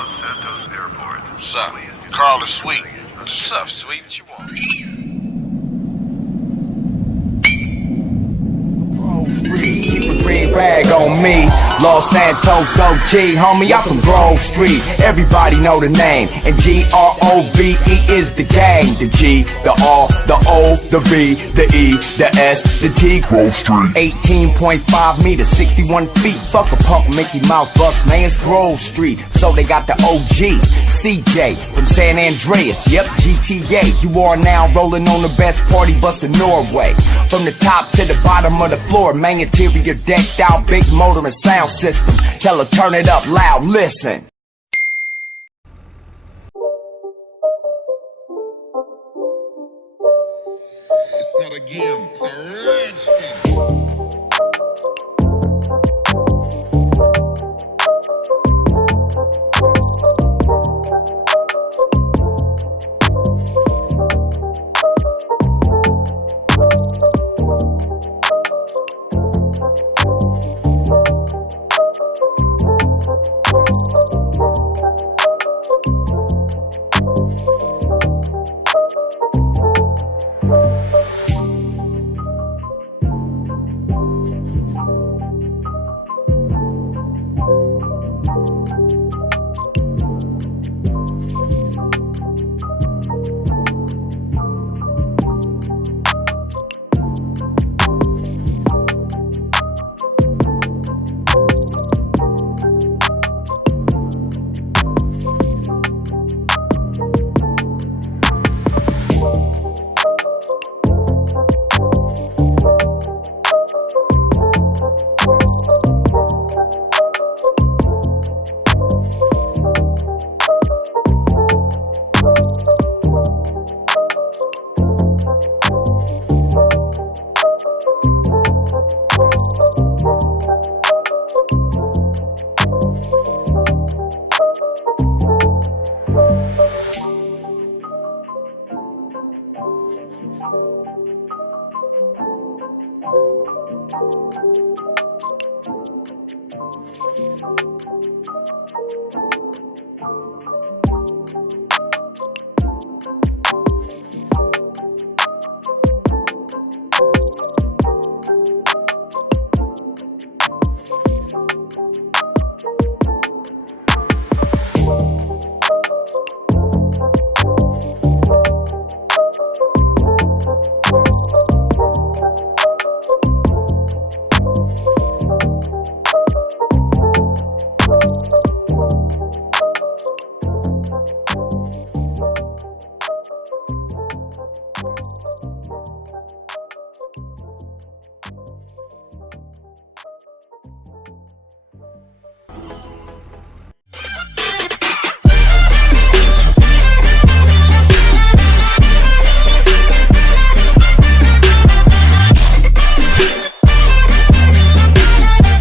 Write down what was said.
on Santosh Airport. What's up? Carl is sweet. What's up, sweet? What you want? Keep a green rag on me. Los Santos OG, homie, I'm from Grove Street. Everybody know the name. And GROVE is the gang. The G, the R, the O, the V, the E, the S, the T. Grove Street. 18.5 meters, 61 feet. Fuck a punk Mickey Mouse bus, man, it's Grove Street. So they got the OG, CJ from San Andreas. Yep, GTA. You are now rolling on the best party bus in Norway. From the top to the bottom of the floor, man, interior decked out, big motor and sound system. Tell her turn it up loud, listen. It's not a game, it's a rich thing.